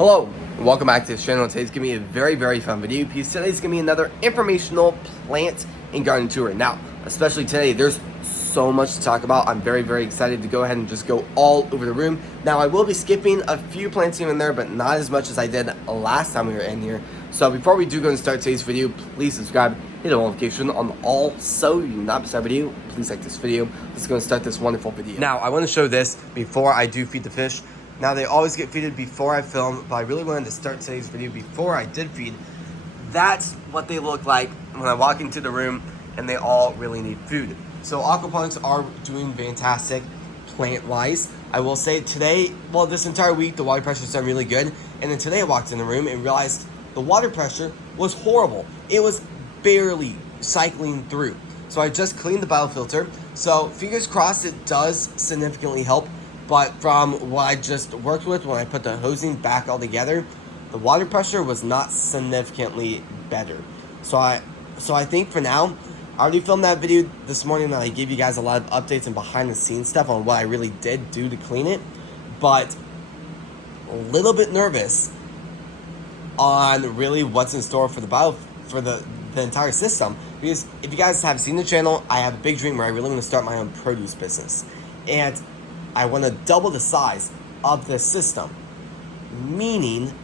Hello, and welcome back to this channel. Today's going to be a very fun video piece. Today's going to be another informational plant and garden tour. Now, especially today, there's so much to talk about. I'm very excited to go ahead and just go all over the room. Now, I will be skipping a few plants here and there, but not as much as I did last time we were in here. So before we do go and start today's video, please subscribe, hit the notification on all so you do not miss our video. Please like this video. Let's go and start this wonderful video. Now, I want to show this before I do feed the fish. Now, they always get feeded before I film, but I really wanted to start today's video before I did feed. That's what they look like when I walk into the room and they all really need food. So aquaponics are doing fantastic plant-wise. I will say today, well, this entire week, the water pressure's done really good. And then today I walked in the room and realized the water pressure was horrible. It was barely cycling through. So I just cleaned the biofilter. So fingers crossed it does significantly help. But from what I just worked with when I put the hosing back all together, the water pressure was not significantly better. So I think for now, I already filmed that video this morning and I gave you guys a lot of updates and behind the scenes stuff on what I really did do to clean it. But a little bit nervous on really what's in store for the entire system. Because if you guys have seen the channel, I have a big dream where I really want to start my own produce business. And I want to double the size of the system, meaning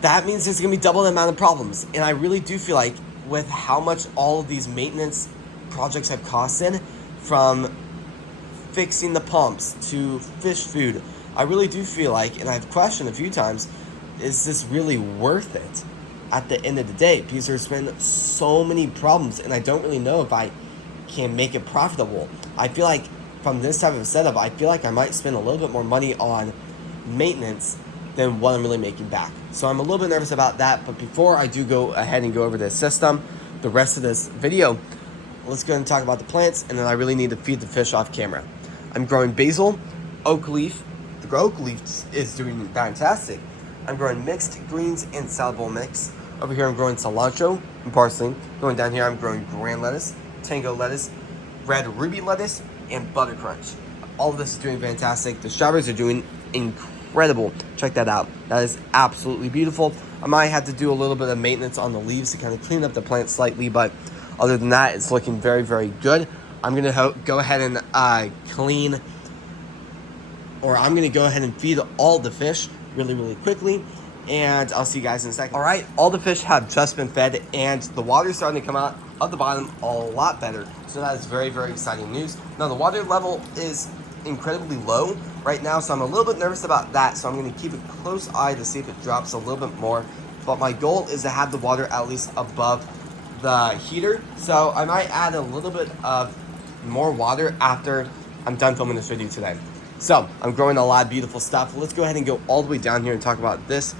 that means there's going to be double the amount of problems. And I really do feel like with how much all of these maintenance projects have costed, from fixing the pumps to fish food, I really do feel like, and I've questioned a few times, is this really worth it at the end of the day? Because there's been so many problems and I don't really know if I can make it profitable. I feel like from this type of setup, I feel like I might spend a little bit more money on maintenance than what I'm really making back. So I'm a little bit nervous about that, but before I do go ahead and go over this system, the rest of this video, let's go and talk about the plants, and then I really need to feed the fish off camera. I'm growing basil, oak leaf. The oak leaf is doing fantastic. I'm growing mixed greens and salad bowl mix. Over here I'm growing cilantro and parsley. Going down here I'm growing grand lettuce, tango lettuce, red ruby lettuce, and butter crunch. All of this is doing fantastic. The strawberries are doing incredible. Check that out. That is absolutely beautiful. I might have to do a little bit of maintenance on the leaves to kind of clean up the plant slightly, but other than that, it's looking very good. I'm gonna go ahead and I'm gonna go ahead and feed all the fish really quickly, and I'll see you guys in a second. All right, all the fish have just been fed, and the water is starting to come out of the bottom a lot better. So that is very exciting news. Now the water level is incredibly low right now, so I'm a little bit nervous about that. So I'm going to keep a close eye to see if it drops a little bit more. But my goal is to have the water at least above the heater. So I might add a little bit of more water after I'm done filming this video today. So I'm growing a lot of beautiful stuff. Let's go ahead and go all the way down here and talk about this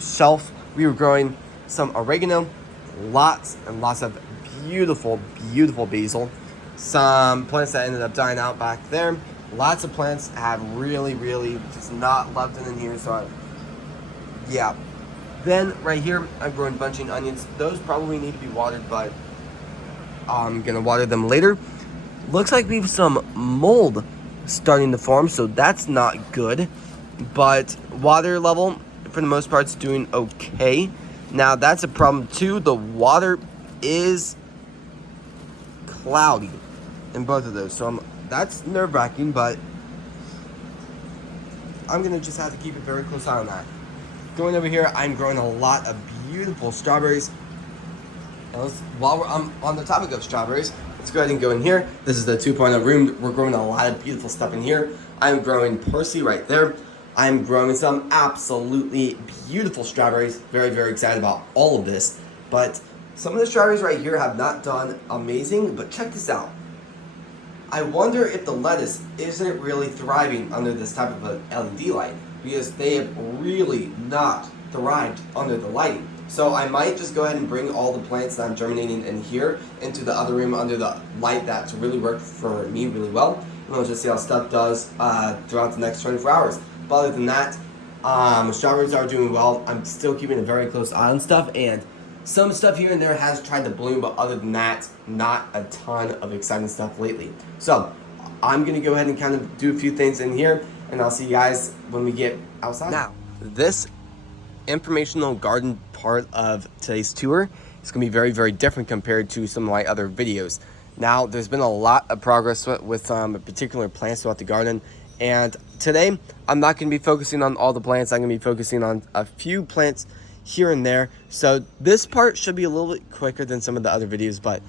shelf. We were growing some oregano, lots and lots of beautiful basil. Some plants that ended up dying out back there. Lots of plants have really just not loved it in here. So yeah. Then right here I'm growing bunching onions. Those probably need to be watered, but I'm gonna water them later. Looks like we have some mold starting to form, so that's not good. But water level for the most part is doing okay. Now that's a problem too. The water is cloudy in both of those, so that's nerve-wracking, but I'm gonna just have to keep a very close eye on that. Going over here, I'm growing a lot of beautiful strawberries. While we're on the topic of strawberries, let's go ahead and go in here. This is the 2.0 room. We're growing a lot of beautiful stuff in here. I'm growing parsley right there. I'm growing some absolutely beautiful strawberries. Very excited about all of this. But some of the strawberries right here have not done amazing, but check this out. I wonder if the lettuce isn't really thriving under this type of an LED light, because they have really not thrived under the lighting. So I might just go ahead and bring all the plants that I'm germinating in here into the other room under the light that's really worked for me really well. And we'll just see how stuff does throughout the next 24 hours. But other than that, strawberries are doing well. I'm still keeping a very close eye on stuff, and some stuff here and there has tried to bloom, but other than that, not a ton of exciting stuff lately. So I'm gonna go ahead and kind of do a few things in here, and I'll see you guys when we get outside. Now, this informational garden part of today's tour is going to be very, very different compared to some of my other videos. Now, there's been a lot of progress with particular plants throughout the garden, and today I'm not going to be focusing on all the plants. I'm going to be focusing on a few plants here and there. So this part should be a little bit quicker than some of the other videos, but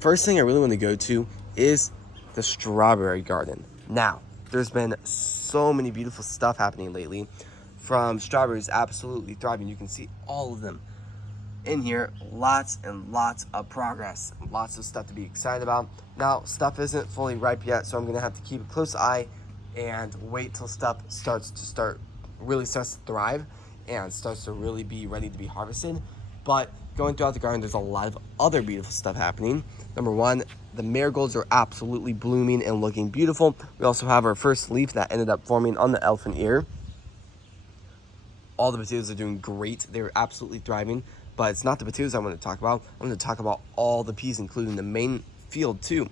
first thing I really want to go to is the strawberry garden. Now, there's been so many beautiful stuff happening lately from strawberries absolutely thriving. You can see all of them in here. Lots and lots of progress, lots of stuff to be excited about. Now, stuff isn't fully ripe yet, so I'm gonna have to keep a close eye and wait till stuff starts to thrive and starts to really be ready to be harvested. But going throughout the garden, there's a lot of other beautiful stuff happening. Number one, the marigolds are absolutely blooming and looking beautiful. We also have our first leaf that ended up forming on the elephant ear. All the potatoes are doing great. They're absolutely thriving, but it's not the potatoes I want to talk about. I'm going to talk about all the peas, including the main field too.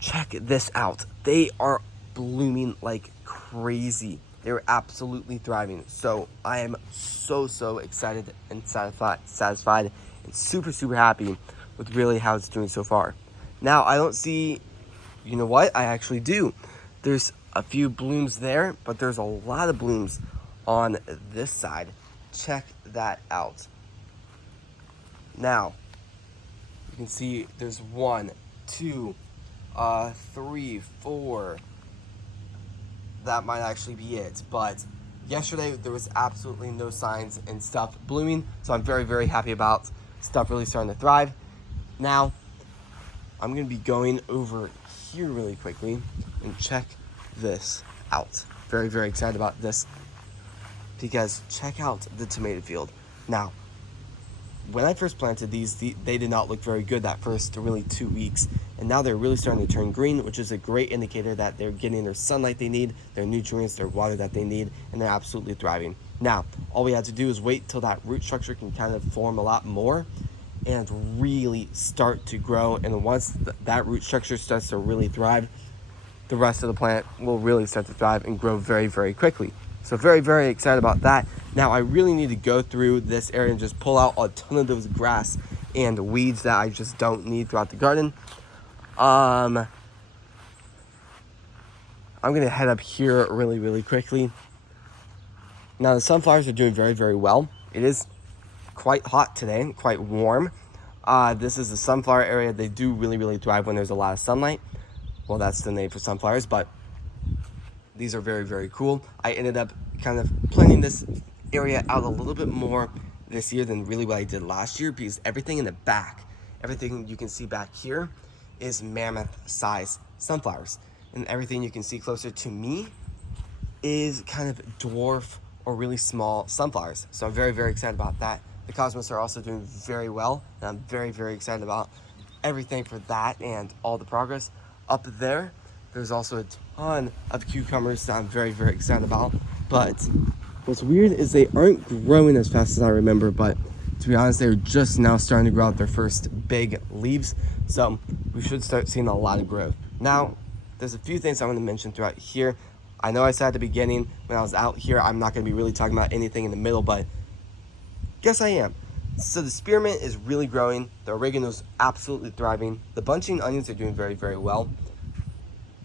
Check this out. They are blooming like crazy. They're absolutely thriving. So I am so excited and satisfied and super happy with really how it's doing so far. Now, I don't see, you know what? I actually do. There's a few blooms there, but there's a lot of blooms on this side. Check that out. Now, you can see there's 1, 2, 3, 4. That might actually be it, but yesterday there was absolutely no signs and stuff blooming, so I'm very happy about stuff really starting to thrive. Now, I'm going to be going over here really quickly and check this out. Very excited about this, because check out the tomato field. Now, when I first planted these, they did not look very good that first really 2 weeks, and now they're really starting to turn green, which is a great indicator that they're getting their sunlight they need, their nutrients, their water that they need, and they're absolutely thriving. Now, all we have to do is wait till that root structure can kind of form a lot more and really start to grow, and once that root structure starts to really thrive, the rest of the plant will really start to thrive and grow very quickly. So very excited about that. Now, I really need to go through this area and just pull out a ton of those grass and weeds that I just don't need throughout the garden. I'm gonna head up here really quickly. Now, the sunflowers are doing very well. It is quite hot today, quite warm. This is the sunflower area. They do really thrive when there's a lot of sunlight. Well, that's the name for sunflowers, but these are very cool. I ended up kind of planning this area out a little bit more this year than really what I did last year, because everything in the back, everything you can see back here is mammoth size sunflowers, and everything you can see closer to me is kind of dwarf or really small sunflowers. So I'm very excited about that. The cosmos are also doing very well, and I'm very excited about everything for that and all the progress. Up there, there's also a ton of cucumbers that I'm very excited about. But what's weird is they aren't growing as fast as I remember, but to be honest, they're just now starting to grow out their first big leaves. So we should start seeing a lot of growth. Now, there's a few things I want to mention throughout here. I know I said at the beginning when I was out here, I'm not going to be really talking about anything in the middle, but guess I am. So the spearmint is really growing. The oregano's absolutely thriving. The bunching onions are doing very well.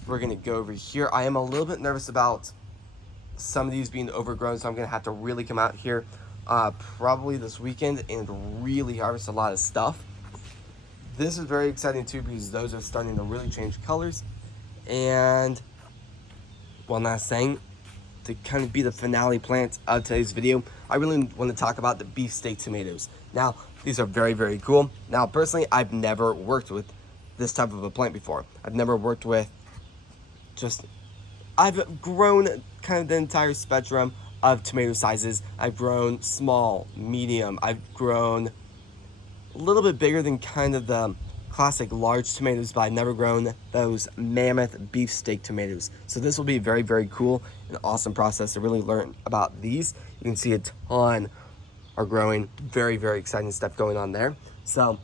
We're going to go over here. I am a little bit nervous about some of these being overgrown, so I'm going to have to really come out here probably this weekend and really harvest a lot of stuff. This is very exciting too, because those are starting to really change colors. And one last thing, to kind of be the finale plant of today's video, I really want to talk about the beefsteak tomatoes. Now, these are very cool. Now, personally, I've never worked with this type of a plant before. I've never worked with I've grown kind of the entire spectrum of tomato sizes. I've grown small, medium. I've grown a little bit bigger than kind of the classic large tomatoes, but I've never grown those mammoth beefsteak tomatoes. So this will be very cool and awesome process to really learn about these. You can see a ton are growing. Very exciting stuff going on there. So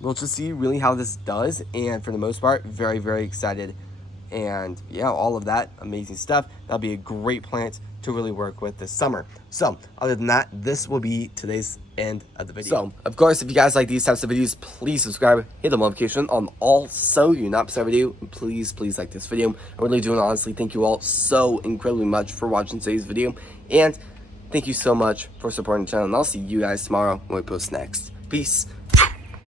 we'll just see really how this does, and for the most part, very excited. And yeah, all of that amazing stuff. That'll be a great plant to really work with this summer. So other than that, this will be today's end of the video. So of course, if you guys like these types of videos, please subscribe, hit the notification on all so you not miss a video. Please like this video. I really do, and honestly thank you all so incredibly much for watching today's video, and thank you so much for supporting the channel, and I'll see you guys tomorrow when we post next. Peace.